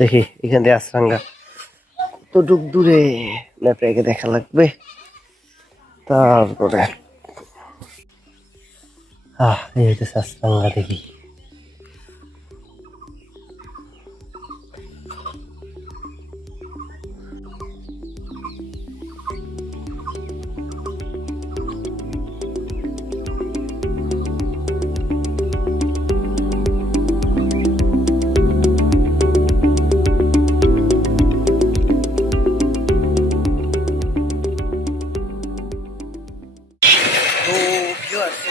দেখি, এখান থেকে তো কতটুক দূরে ন্যাপড়াকে দেখা লাগবে। তারপরে। আহ, এই হইতেছে আশ্রাঙ্গা দেখি।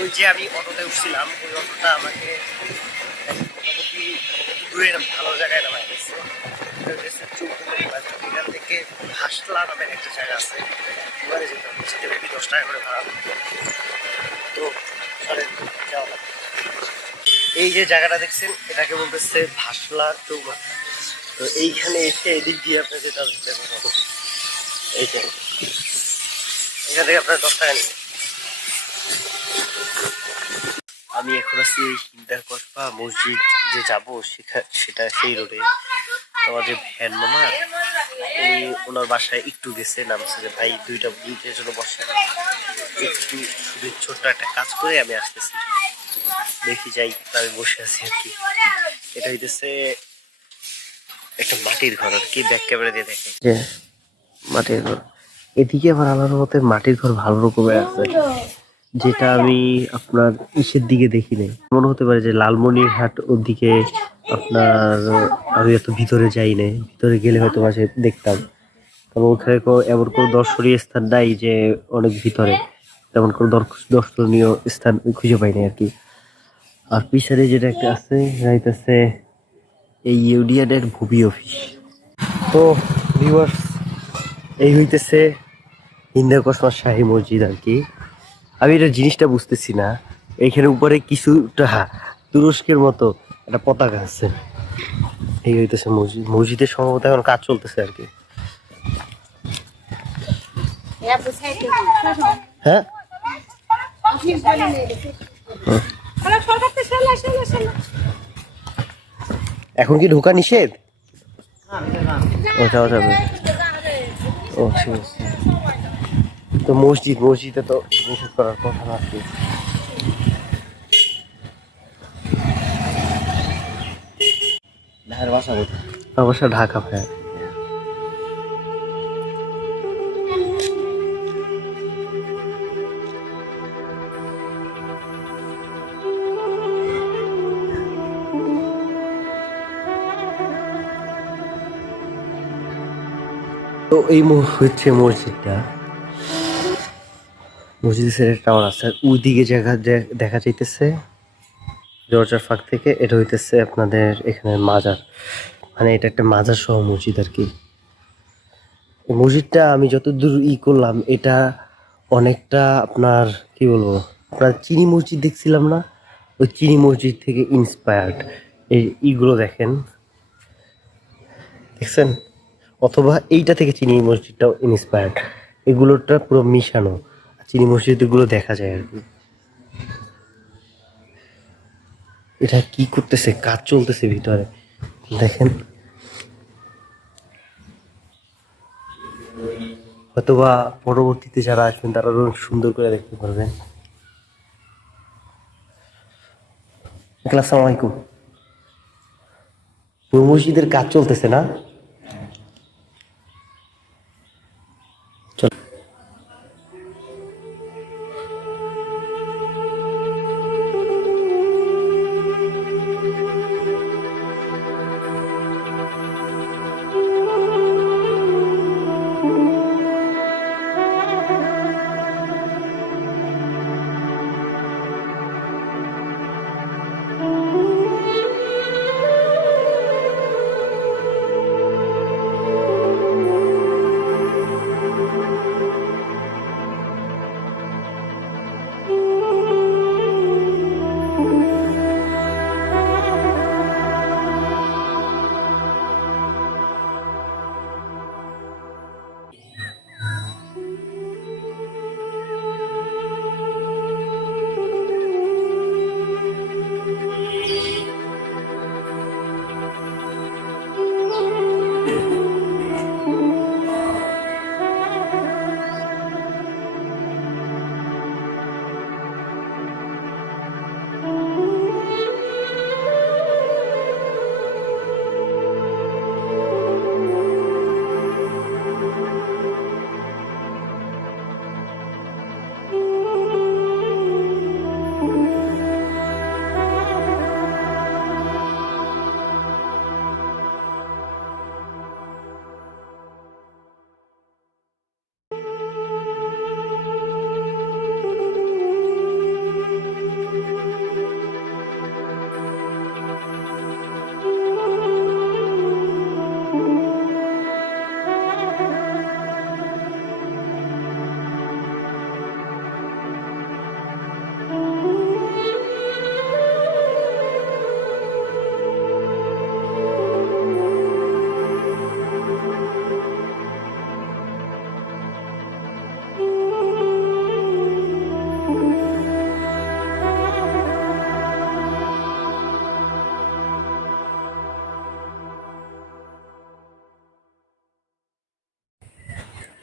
ওই যে আমি অটোতে উঠছিলাম, ওই অটোটা আমাকে মোটামুটি দূরে ভালো জায়গায় নামাই গেছে এখান থেকে হাসলা নামের একটা জায়গা আছে। ওখানে যেতে হবে। যেতে মেবি দশ টাকা করে ভাড়া। তো যাওয়া। এই যে জায়গাটা দেখছেন, এটাকে বলতেছে ভাসলা চৌমাথা তো এইখানে এসে এদিক দিয়ে আপনি যেটা পারবেন এখান থেকে আপনার দশ টাকা নেবেন। আমি এখন আছি এই হিন্দার কসবা মসজিদ যে যাব সেটা সেই রোডে আমার যে ভ্যান মামা, উনি ওনার বাসায় একটু গেছে, নামছে যে, ভাই, দুইটা দুইটার জন্য বসে একটু ছোট্ট একটা কাজ করে আমি আসতেছি। দেখি যাই, আমি বসে আছি আর কি। এটা হইতেছে একটা মাটির ঘর আর কি, ব্যাক ক্যামেরা দিয়ে দেখে মাটির ঘর। এদিকে আবার আলাদা মতে মাটির ঘর ভালো রকমের আছে। যেটা আমি আপনার ইসের দিকে দেখি নাই। মনে হতে পারে যে লালমনিরহাট ওর দিকে আপনার, আমি এত ভিতরে যাই নাই। ভিতরে গেলে হয়তো মাঝে দেখতাম। কারণ ওখানে এমন কোনো দর্শনীয় স্থান নাই যে অনেক ভিতরে। তেমন কোনো দর- দর্শনীয় স্থান খুঁজে পাই নাই আর কি। আর পিছনে যেটা একটা আছে, যাইতেছে এই ইউনিয়নের ভূমি অফিস। তো ভিউয়ার্স এই হইতেছে হিন্দা কসমা শাহী মসজিদ আর কি। আমি এটা জিনিসটা বুঝতেছি না। এইখানে উপরে কিছুটা তুরস্কের মতো একটা পতাকা আছে। এই হইতেছে মসজিদ। মসজিদের সম্ভবত এখন কাজ চলতেছে আর কি। হ্যাঁ? এখন কি ঢোকা নিষেধ? যাবে। ও, ঠিক আছে। তো মসজিদ মসজিদে তো নিষেধ করার কথা না কি? অবশ্য ঢাকা ভাই। তো এই হচ্ছে মসজিদটা। মসজিদের সাইডে টাওয়ার আছে। আর ওইদিকে জায়গা দেখা যাইতেছে দরজার ফাঁক থেকে। এটা হইতেছে আপনাদের এখানে মাজার। মানে এটা একটা মাজার সহ মসজিদ আর কি। মসজিদটা আমি যতদূর ই করলাম, এটা অনেকটা আপনার, কি বলব, আপনার চিনি মসজিদ দেখছিলাম না? ওই চিনি মসজিদ থেকে ইন্সপায়ার্ড এই ইগুলো দেখেন। দেখছেন? অথবা এইটা থেকে চিনি মসজিদটাও ইন্সপায়ার্ড এগুলোটা পুরো মিশানো। চিনি মসজিদগুলো দেখা যায় আর কি। এটা কি করতেছে? কাজ চলতেছে ভিতরে। দেখেন। হয়তোবা পরবর্তীতে যারা আসবেন, তারা সুন্দর করে দেখতে পারবেন আসসালামু আলাইকুম। মসজিদের কাজ চলতেছে না?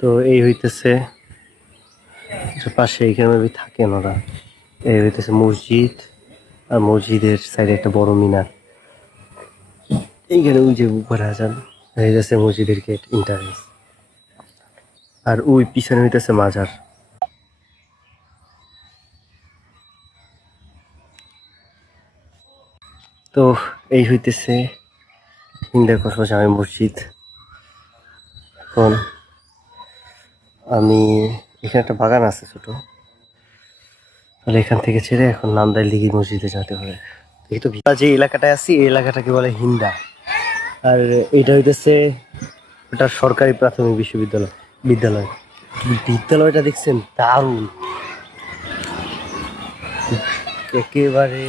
তো এই হইতেছে পাশে maybe থাকেন ওরা, এই হইতেছে মসজিদ, আর মসজিদের সাইডে একটা বড় মিনার। এইখানে ওই যে উপরে আছেন হইতেছে মসজিদের গেট ইন্টারেস আর ওই পিছনে হইতেছে মাজার। তো এই হইতেছে হিন্দা কসবা জামে মসজিদ। এখন আমি এখানে একটা বাগান আছে ছোট। তাহলে এখান থেকে ছেড়ে এখন নান্দাই লিগি মসজিদে যেতে হবে। তো যে এলাকাটায় আছি, এই এলাকাটাকে বলে হিন্দা। আর এটা হইতেছে ওটা সরকারি প্রাথমিক বিশ্ববিদ্যালয়, বিদ্যালয়। বিদ্যালয়টা দেখছেন? দারুণ। একেবারে,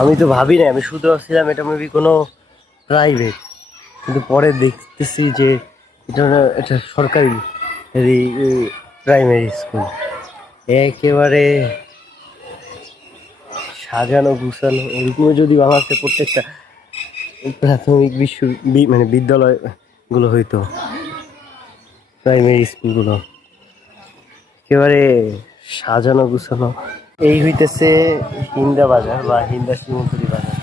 আমি তো ভাবি না আমি শুধু ভাবছিলাম এটা মেবি কোনো প্রাইভেট কিন্তু পরে দেখতেছি যে এটা এটা সরকারি প্রাইমারি স্কুল একেবারে সাজানো, গুছানো এরকম যদি বাংলাদেশে প্রত্যেকটা প্রাথমিক বিশ্ব মানে বিদ্যালয়গুলো হইতো প্রাইমারি স্কুলগুলো একেবারে সাজানো, গুছানো। এই হইতেছে হিন্দা বাজার বা হিন্দা শ্রীমন্তরী বাজার।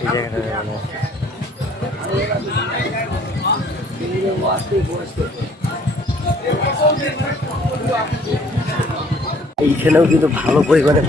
এই জায়গাটা মানে এইখানেও কিন্তু ভালো পরিমাণে